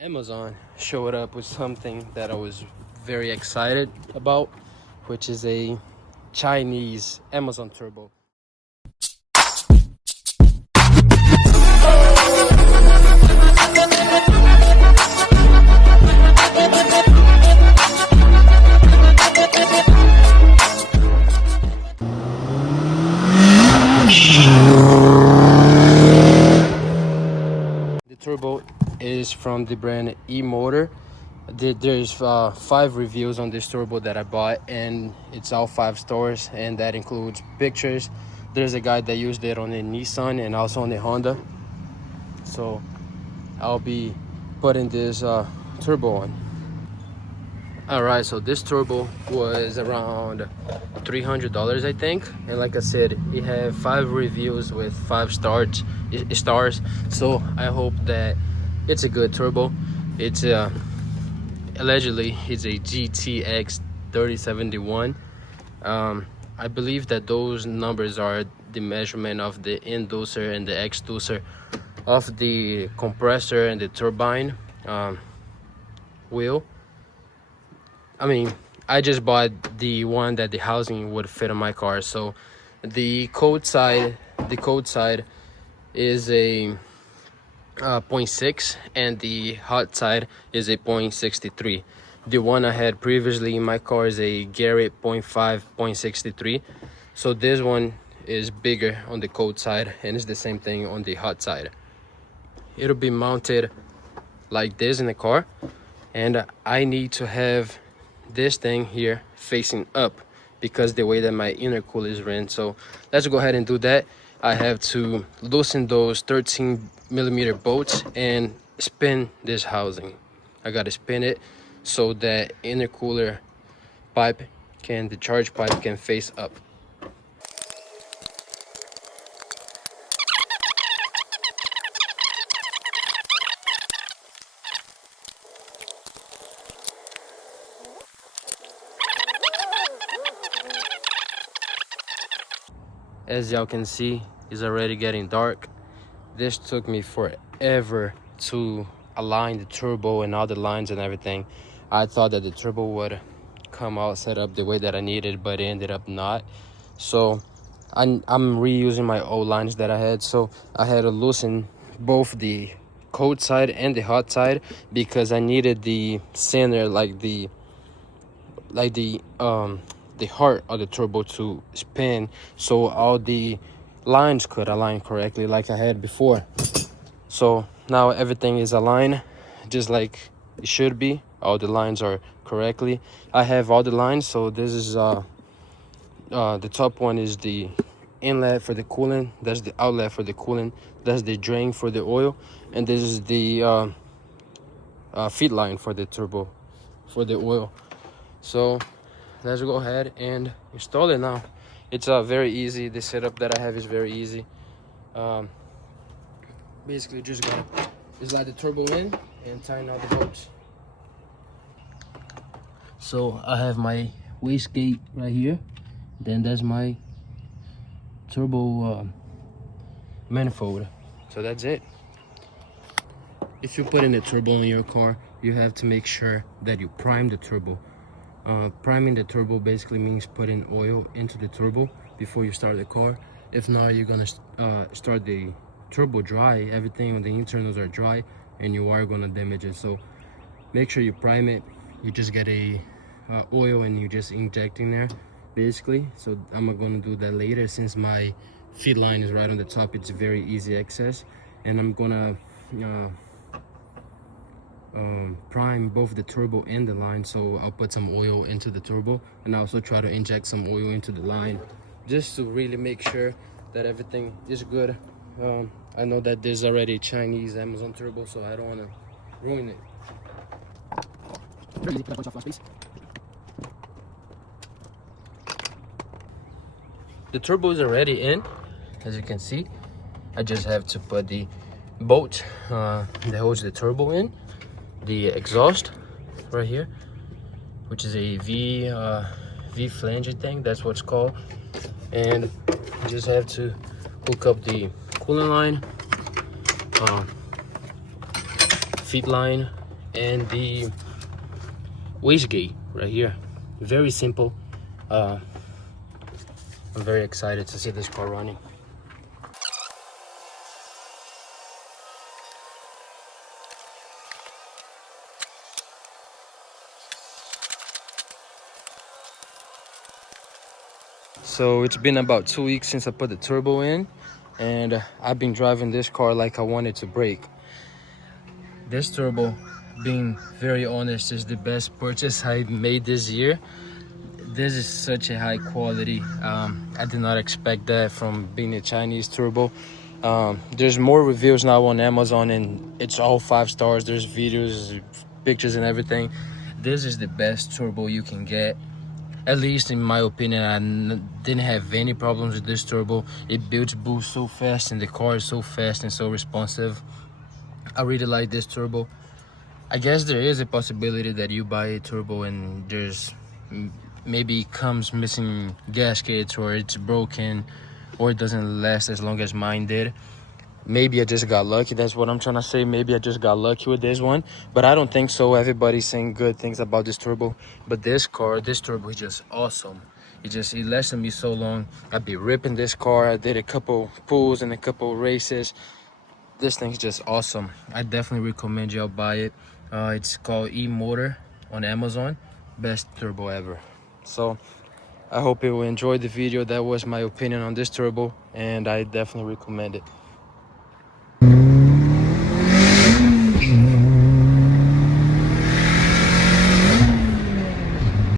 Amazon showed up with something that I was very excited about, which is a Chinese Amazon turbo. The turbo is from the brand E-motor. There's 5 reviews on this turbo that I bought, and it's all 5 stars, and that includes pictures. There's a guy that used it on the Nissan and also on the Honda, so I'll be putting this turbo on. All right, so this turbo was around $300, I think, and like I said, it had 5 reviews with 5 stars. So I hope that it's a good turbo. It's allegedly it's a GTX3071. I believe that those numbers are the measurement of the inducer and the exducer of the compressor and the turbine wheel. I mean, I just bought the one that the housing would fit on my car. So the cold side is a 0.6, and the hot side is a 0.63. The one I had previously in my car is a Garrett 0.5, 0.63. So this one is bigger on the cold side, and it's the same thing on the hot side. It'll be mounted like this in the car, and I need to have this thing here facing up because the way that my intercooler is ran. So let's go ahead and do that. I have to loosen those 13mm bolts and spin this housing. I gotta spin it so that intercooler pipe the charge pipe can face up. As y'all can see, it's already getting dark. This took me forever to align the turbo and all the lines and everything. I thought that the turbo would come out set up the way that I needed, but it ended up not. So I'm reusing my old lines that I had. So I had to loosen both the cold side and the hot side because I needed the center, like the heart of the turbo to spin, so all the lines could align correctly like I had before. So now everything is aligned just like it should be. All the lines are correctly. I have all the lines. So this is the top one is the inlet for the coolant, that's the outlet for the coolant, that's the drain for the oil, and this is the feed line for the turbo for the oil. So let's go ahead and install it now. It's very easy. The setup that I have is very easy. Basically just gotta slide the turbo in and tighten all the bolts. So I have my wastegate right here, then that's my turbo manifold. So that's it. If you're putting a turbo in your car, you have to make sure that you prime the turbo. Priming the turbo basically means putting oil into the turbo before you start the car. If not, you're gonna start the turbo dry. Everything on the internals are dry and you are gonna damage it. So make sure you prime it. You just get a oil and you just inject in there basically. So I'm gonna do that later. Since my feed line is right on the top, it's very easy access, and I'm gonna prime both the turbo and the line. So I'll put some oil into the turbo and I also try to inject some oil into the line just to really make sure that everything is good. I know that there's already Chinese Amazon turbo, so I don't want to ruin it. The turbo is already in, as you can see. I just have to put the bolt that holds the turbo in, the exhaust right here, which is a V flange thing, that's what it's called, and you just have to hook up the coolant line, feed line, and the wastegate right here. Very simple. I'm very excited to see this car running. So it's been about 2 weeks since I put the turbo in, and I've been driving this car like I wanted to brake. This turbo, being very honest, is the best purchase I made this year. This is such a high quality. I did not expect that from being a Chinese turbo. There's more reviews now on Amazon, and it's all 5 stars. There's videos, pictures, and everything. This is the best turbo you can get. At least in my opinion, I didn't have any problems with this turbo. It builds boost so fast, and the car is so fast and so responsive. I really like this turbo. I guess there is a possibility that you buy a turbo and there's maybe comes missing gaskets, or it's broken, or it doesn't last as long as mine did. Maybe I just got lucky. That's what I'm trying to say. Maybe I just got lucky with this one, but I don't think so. Everybody's saying good things about this turbo, but this turbo is just awesome. It lasted me so long. I'd be ripping this car. I did a couple pulls and a couple races. This thing's just awesome. I definitely recommend y'all buy it. It's called e-motor on Amazon. Best turbo ever. So I hope you will enjoy the video. That was my opinion on this turbo, and I definitely recommend it.